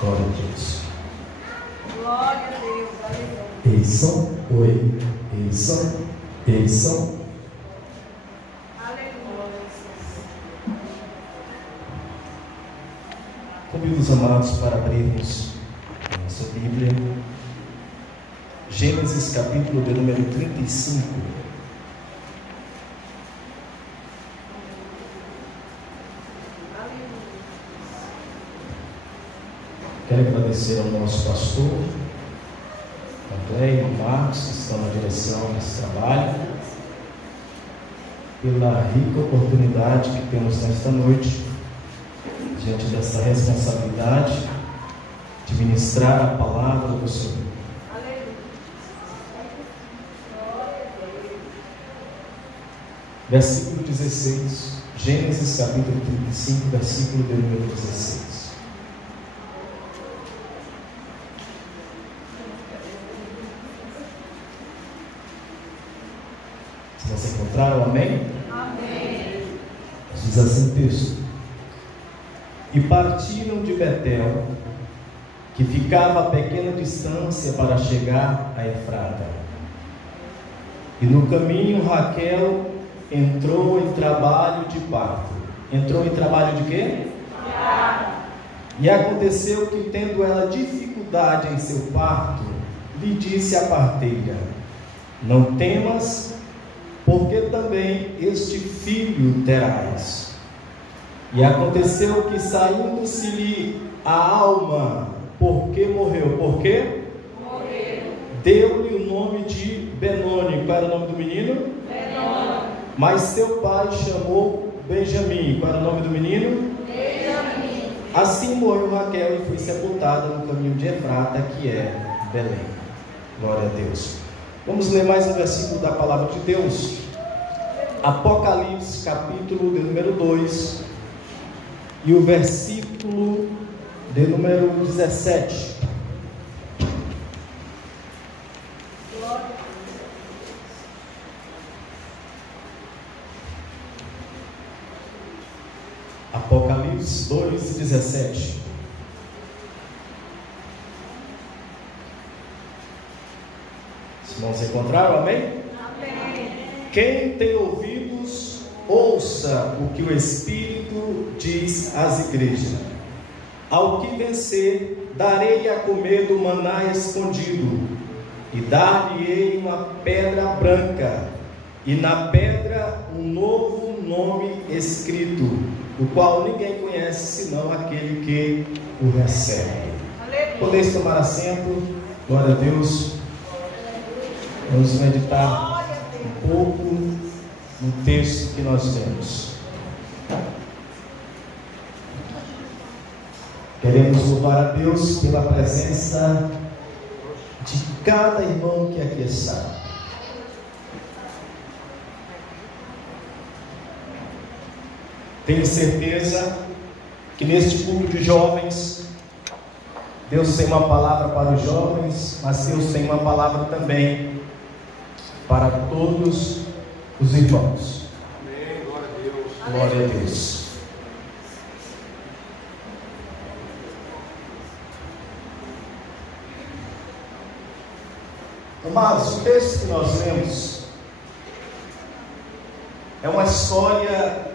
Glória a Deus. Glória a Deus, aleluia. Ei, som, oi, ei, som, ei, som. Aleluia. Convido os amados para abrirmos a nossa Bíblia. Gênesis capítulo de número 35. Quero agradecer ao nosso pastor, a Cleia e o Marcos, que estão na direção desse trabalho, pela rica oportunidade que temos nesta noite, diante dessa responsabilidade de ministrar a palavra do Senhor. Versículo 16, Gênesis capítulo 35, versículo de número 16. Se você encontraram, amém? Amém. Diz assim o texto: E partiram de Betel, que ficava a pequena distância para chegar a Efrata. E no caminho Raquel entrou em trabalho de parto. Entrou em trabalho de quê? E aconteceu que, tendo ela dificuldade em seu parto, lhe disse a parteira: Não temas, porque também este filho terás. E aconteceu que, saindo-se-lhe a alma, porque morreu? Por quê? Morreu. Deu-lhe o nome de Benoni. Qual era o nome do menino? Benoni. Mas seu pai chamou Benjamim. Qual era o nome do menino? Benjamim. Assim morreu Raquel e foi sepultada no caminho de Efrata, que é Belém. Glória a Deus. Vamos ler mais um versículo da palavra de Deus. Apocalipse, capítulo de número 2, e o versículo de número 17. Apocalipse 2, 17. Os irmãos encontraram, amém? Amém. Quem tem ouvidos, ouça o que o Espírito diz às igrejas. Ao que vencer, darei a comer do maná escondido, e dar-lhe-ei uma pedra branca, e na pedra um novo nome escrito, o qual ninguém conhece senão aquele que o recebe. Aleluia. Podeis tomar assento. Glória a Deus. Vamos meditar um pouco no texto que nós temos. Queremos louvar a Deus pela presença de cada irmão que aqui está. Tenho certeza que neste culto de jovens, Deus tem uma palavra para os jovens, mas Deus tem uma palavra também para todos os irmãos. Amém, glória a Deus. Glória a Deus. Amados, o texto que nós lemos é uma história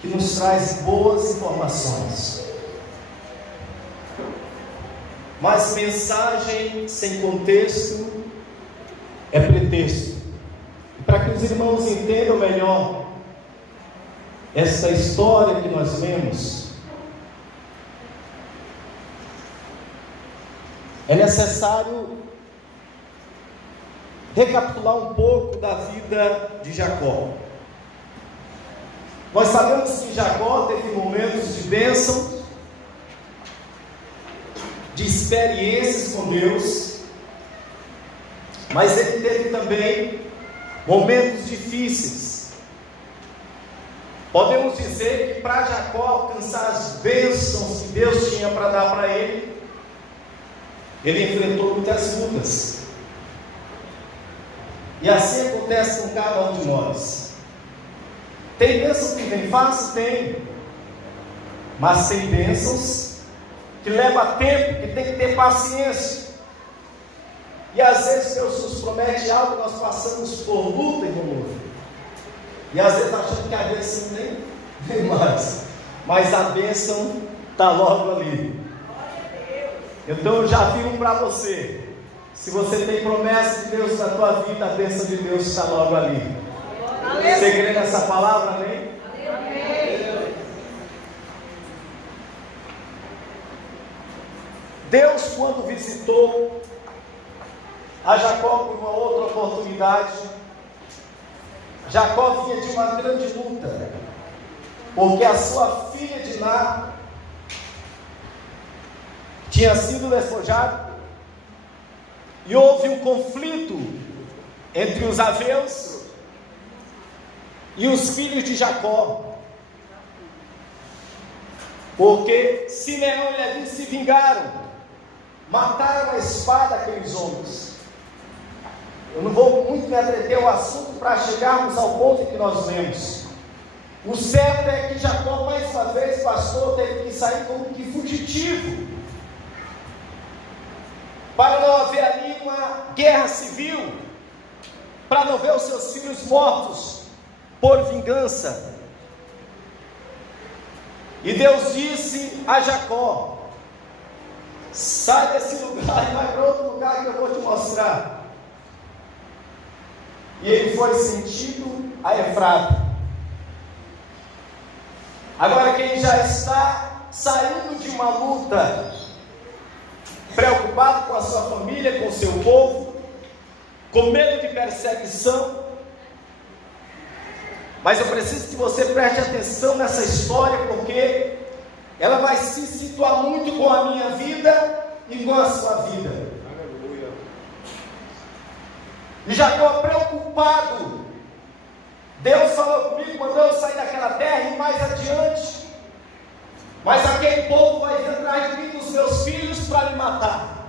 que nos traz boas informações, mas mensagem sem contexto é pretexto. Para que os irmãos entendam melhor essa história que nós lemos, é necessário recapitular um pouco da vida de Jacó. Nós sabemos que Jacó teve momentos de bênção, de experiências com Deus, mas ele teve também momentos difíceis. Podemos dizer que para Jacó alcançar as bênçãos que Deus tinha para dar para ele, ele enfrentou muitas lutas. E assim acontece com cada um de nós. Tem bênção que vem fácil? Tem. Mas tem bênçãos que leva tempo, que tem que ter paciência. E às vezes Deus nos promete algo, nós passamos por luta, irmão. E às vezes achamos que a bênção nem mais. Mas a bênção está logo ali. Então eu já afirmo para você: se você tem promessa de Deus na tua vida, a bênção de Deus está logo ali. Você crê nessa palavra, amém? Deus, quando visitou a Jacó por uma outra oportunidade, Jacó vinha de uma grande luta, porque a sua filha Diná tinha sido despojada, e houve um conflito entre os aveus e os filhos de Jacó, porque Simeão e Levi se vingaram, mataram a espada aqueles homens. Eu não vou muito me atrever ao assunto para chegarmos ao ponto que nós vemos. O certo é que Jacó, mais uma vez, pastor, teve que sair como que fugitivo, para não haver ali uma guerra civil, para não ver os seus filhos mortos por vingança. E Deus disse a Jacó: sai desse lugar e vai para outro lugar que eu vou te mostrar. E ele foi sentido a Efrata. Agora, quem já está saindo de uma luta, preocupado com a sua família, com o seu povo, com medo de perseguição, mas eu preciso que você preste atenção nessa história, porque ela vai se situar muito com a minha vida e com a sua vida. Aleluia. E Jacó preocupado, Deus falou comigo quando eu sair daquela terra e mais adiante, mas aquele povo vai vir atrás de mim, dos meus filhos, para me matar.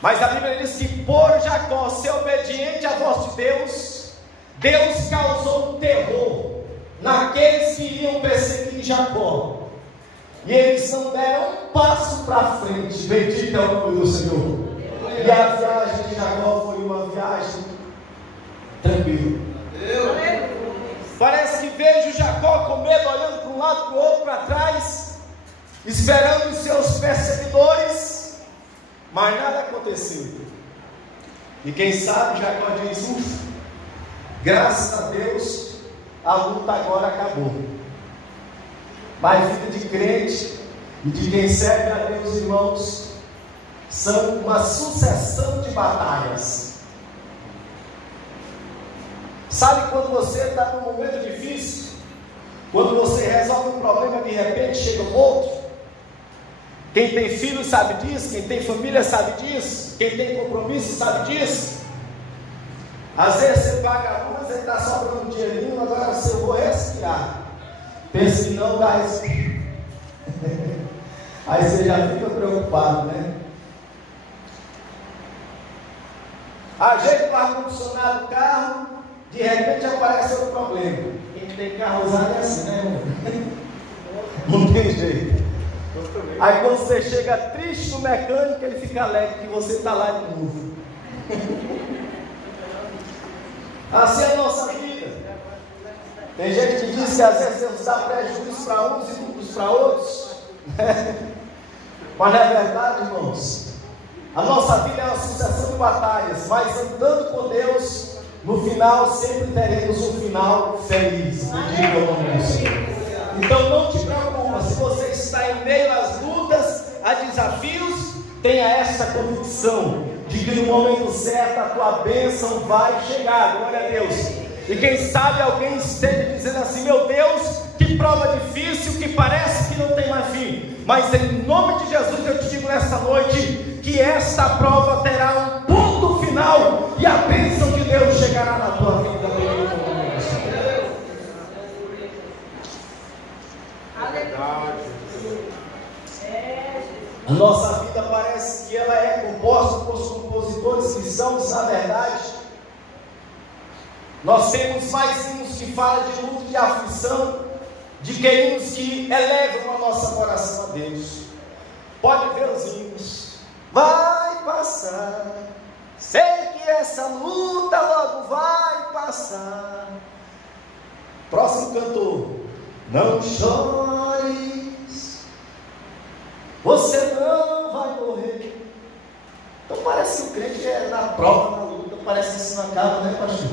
Mas a Bíblia diz que por Jacó ser obediente à voz de Deus, Deus causou um terror naqueles que iriam perseguir Jacó, e eles não deram um passo para frente. Bendito é o nome do Senhor. E a viagem de Jacó foi uma viagem tranquila. Parece que vejo Jacó com medo, olhando para um lado, para o outro, para trás, esperando os seus perseguidores, mas nada aconteceu. E quem sabe Jacó diz: ufa, graças a Deus, a luta agora acabou. Mas vida de crente e de quem serve a Deus, irmãos, são uma sucessão de batalhas. Sabe quando você está num momento difícil, quando você resolve um problema, de repente chega um outro? Quem tem filho sabe disso, quem tem família sabe disso, quem tem compromisso sabe disso. Às vezes você paga a luz e está sobrando um dinheirinho, agora você vou respirar. Pensa que não dá respiro. Aí você já fica preocupado, né? Ajeita o ar-condicionado do carro, de repente aparece outro problema. Quem tem carro usado é assim, né? Não tem jeito. Aí quando você chega triste no mecânico, ele fica alegre que você está lá de novo. Assim é a nossa vida. Tem gente que diz que às vezes Deus dá prejuízo para uns e lucros para outros. Mas não é verdade, irmãos. A nossa vida é uma sucessão de batalhas, mas andando com Deus, no final sempre teremos um final feliz. Diga o nome do Senhor. Então não te preocupa, se você está em meio às lutas, a desafios, tenha essa convicção de que no momento certo a tua bênção vai chegar. Glória a Deus. E quem sabe alguém esteja dizendo assim: meu Deus, que prova difícil, que parece que não tem mais fim. Mas em nome de Jesus eu te digo nessa noite que esta prova terá um ponto final e a bênção de Deus chegará na tua vida. A nossa vida parece que ela é composta por compositores que são, na verdade, nós temos mais hinos que falam de luta, de aflição, de que hinos que elevam a nossa oração a Deus. pode ver os hinos. Vai passar, sei que essa luta logo vai passar. Próximo cantor: não chores, você não vai morrer. Então parece que o crente é na prova, na luta, parece que isso não acaba, né, pastor?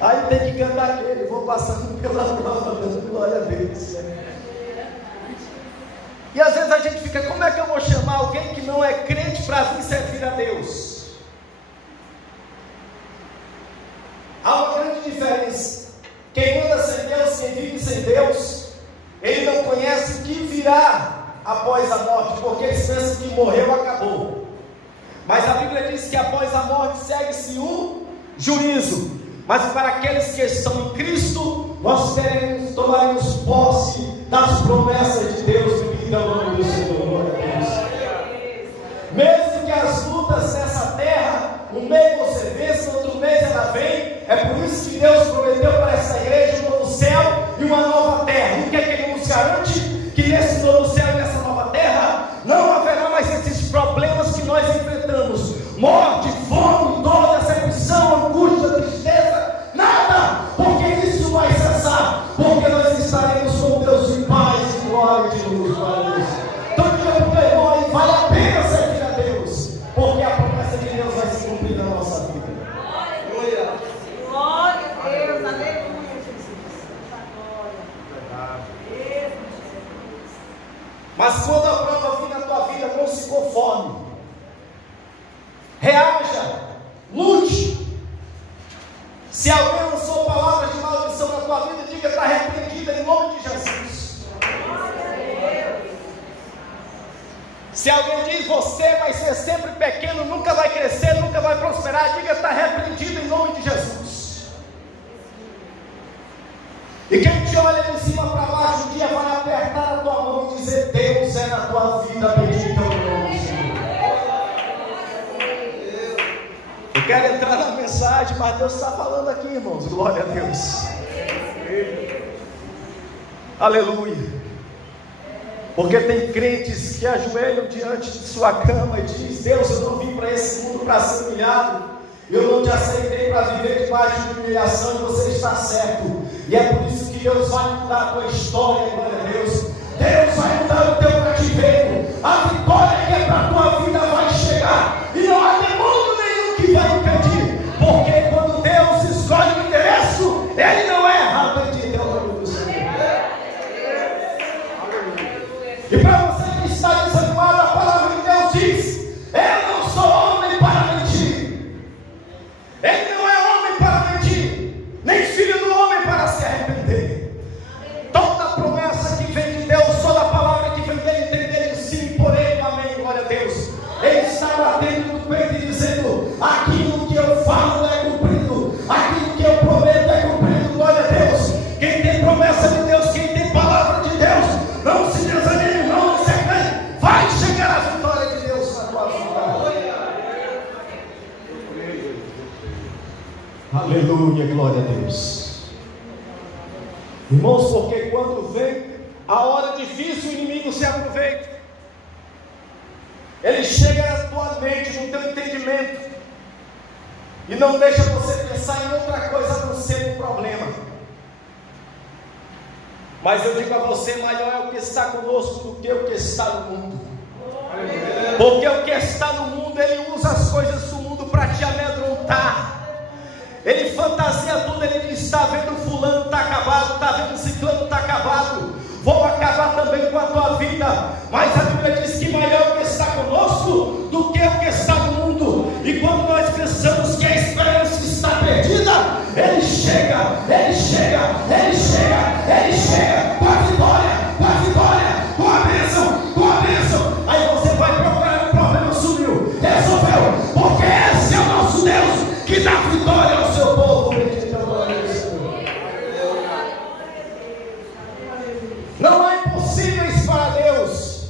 Aí tem que cantar aquele: vou passando pela prova, dando glória a Deus. E às vezes a gente fica: como é que eu vou chamar alguém que não é crente para vir servir a Deus? Há uma grande diferença. Quem anda sem Deus, quem vive sem Deus, ele não conhece o que virá após a morte, porque eles pensam que morreu, acabou. Mas a Bíblia diz que após a morte segue-se o juízo. Mas para aqueles que estão em Cristo, nós tomaremos posse das promessas de Deus. Bendito é o nome do Senhor, glória a Deus. Mesmo que as lutas nessa terra, um mês você vence, outro mês ela vem. É por isso que Deus prometeu para essa igreja um novo céu e uma nova terra. E o que é que Ele nos garante? Que nesse novo céu e nessa nova terra não haverá mais esses problemas que nós enfrentamos: morte, fome, dor, decepção, angústia, tristeza, nada, porque isso vai cessar, porque nós estaremos com Deus em paz e glória de luz. Então diga para o teu irmão aí: vale a pena servir a Deus, porque a promessa de Deus vai se cumprir na nossa vida. Glória a Deus, aleluia, Jesus. Mas quando a prova vir na tua vida, não se conforme, reaja, lute. Se alguém lançou palavras de maldição na tua vida, diga: está repreendida em nome de Jesus. Se alguém diz: você vai ser sempre pequeno, nunca vai crescer, nunca vai prosperar, diga: está repreendido em nome de Jesus. E quem te olha de cima para baixo, um dia vai apertar a tua mão e dizer: Deus é na tua vida, bendito é o nome do Senhor. Eu quero entrar na mensagem, mas Deus está falando aqui, irmãos, glória a Deus. Aleluia. Porque tem crentes que ajoelham diante de sua cama e diz: Deus, eu não vim para esse mundo para ser humilhado, eu não te aceitei para viver debaixo de humilhação, e você está certo. E é por isso que Deus vai mudar a tua história, glória a Deus. Deus vai mudar o teu cativeiro. A vitória que é para a tua vida vai chegar, e não há demônio nenhum que vai impedir, porque quando Deus escolhe o endereço, Ele não erra. Bendito é o nome do Senhor. E para você que está desanimado, a palavra de Deus diz: eu não sou homem para mentir. Ele não é homem para mentir, nem filho do homem para se arrepender. Toda promessa que vem de Deus, toda palavra que vem dele, tem dele sim por ele, amém, glória a Deus. Ele está batendo no peito e dizendo: aquilo que eu falo é cumprido, aquilo que eu prometo é cumprido, glória a Deus. Quem tem promessa de Deus, quem tem palavra de Deus, não se desanime, não se acanhe, vai chegar a vitória de Deus na tua vida. Aleluia, glória a Deus. Irmãos, porque quando vem a hora difícil, o inimigo se aproveita. Ele chega na tua mente, no teu entendimento, e não deixa você pensar em outra coisa a não ser um problema. Mas eu digo a você: maior é o que está conosco do que o que está no mundo. Porque o que está no mundo, ele usa as coisas do mundo para te amedrontar. Ele fantasia tudo, ele diz: está vendo fulano, está acabado, está vendo ciclano, está acabado, vou acabar também com a tua vida. Mas a Bíblia diz que maior é o que está conosco do que o que está no mundo. E quando nós pensamos que a esperança está perdida, ele chega, ele chega, ele chega, ele chega com a vitória, com a vitória, com a bênção, com a bênção. Aí você vai procurar, o problema sumiu, resolveu, porque esse é o nosso Deus que dá vitória ao seu povo. Não há impossíveis para Deus.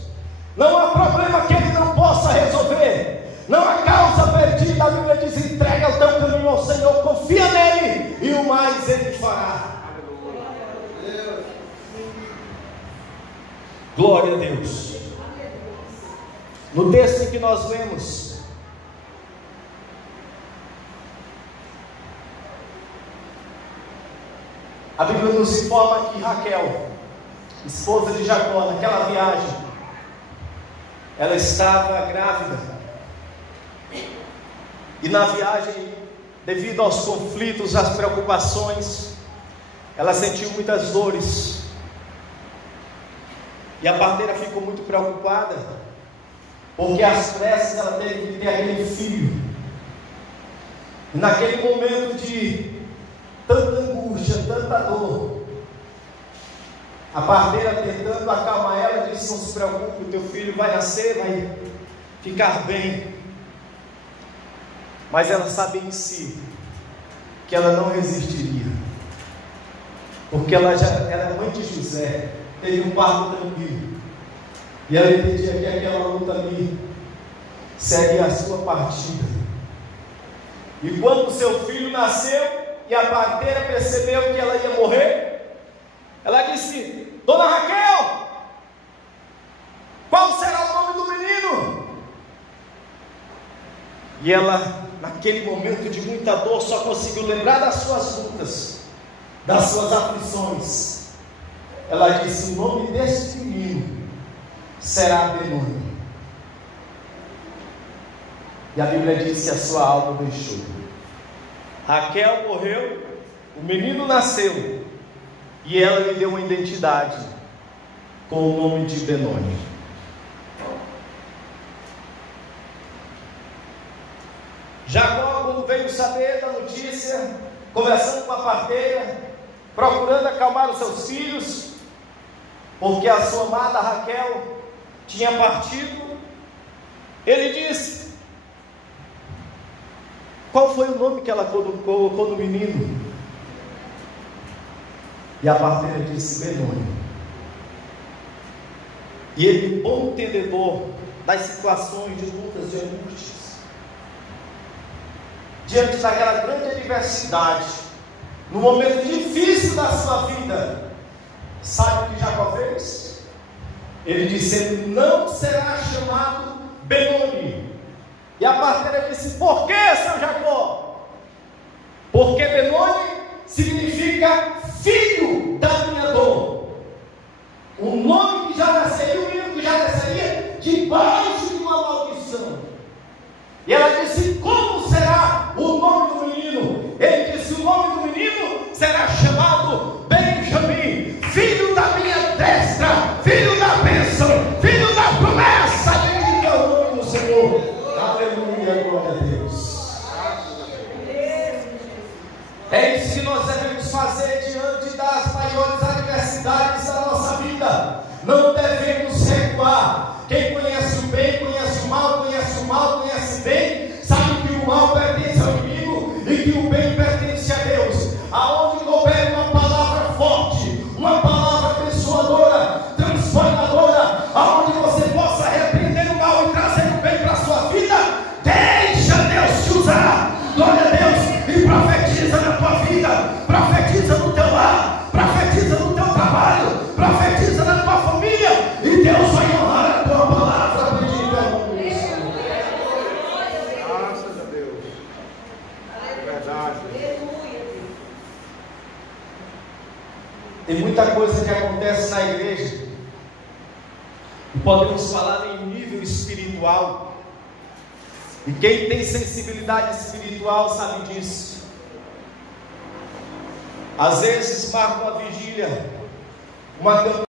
Glória a Deus. No texto em que nós lemos, a Bíblia nos informa que Raquel, esposa de Jacó, naquela viagem, ela estava grávida. E na viagem, devido aos conflitos, às preocupações, ela sentiu muitas dores. E a parteira ficou muito preocupada, porque às pressas ela teve que ter aquele filho. E naquele momento de tanta angústia, tanta dor, a parteira, tentando acalmar ela, disse: não se preocupe, o teu filho vai nascer, vai ficar bem. Mas ela sabia em si que ela não resistiria, porque ela já era mãe de José, teve um parto tranquilo, e ela entendia que aquela luta ali seria a sua partida. E quando seu filho nasceu e a parteira percebeu que ela ia morrer, ela disse: Dona Raquel, qual será o nome do menino? E ela, naquele momento de muita dor, só conseguiu lembrar das suas lutas, das suas aflições. Ela disse: o nome deste menino será Benoni. E a Bíblia diz que a sua alma deixou. Raquel morreu, o menino nasceu, e ela lhe deu uma identidade com o nome de Benoni. Jacó, quando veio saber da notícia, conversando com a parteira, procurando acalmar os seus filhos, porque a sua amada Raquel tinha partido, ele disse: qual foi o nome que ela colocou no menino? E a parteira disse: Benoni. E ele, bom entendedor das situações de lutas, de angústias, diante daquela grande adversidade, no momento difícil da sua vida, sabe o que Jacó fez? Ele disse: ele não será chamado Benoni. E a parteira disse: por que, seu Jacó? Porque Benoni significa filho da minha dor. Um nome que já nasceria, um menino que já nasceria debaixo de uma maldição. E ela disse: como será o nome do menino? Ele disse: o nome do menino será chamado Benjamim, filho da minha destra, filho da bênção, filho da promessa. Bendito é o nome do Senhor. Aleluia, glória a Deus. É isso que nós devemos fazer diante das maiores adversidades da nossa vida. Não devemos recuar. Quem conhece o bem, conhece o mal, conhece o mal, conhece o bem, sabe que o mal pertence ao inimigo e que o bem pertence a Deus. Aonde couber uma palavra forte, uma palavra abençoadora, transformadora, aonde você possa repreender o mal e trazer o bem para a sua vida, deixa Deus te usar. Glória a Deus. E profetiza na tua vida, profetiza no teu lar, profetiza no teu trabalho, profetiza na tua família, e Deus vai honrar a tua palavra. Bendito é o nome do Senhor. Graças a Deus. É verdade. Tem muita coisa que acontece na igreja, e podemos falar em nível espiritual, e quem tem sensibilidade espiritual sabe disso. Às vezes marca uma vigília, uma campanha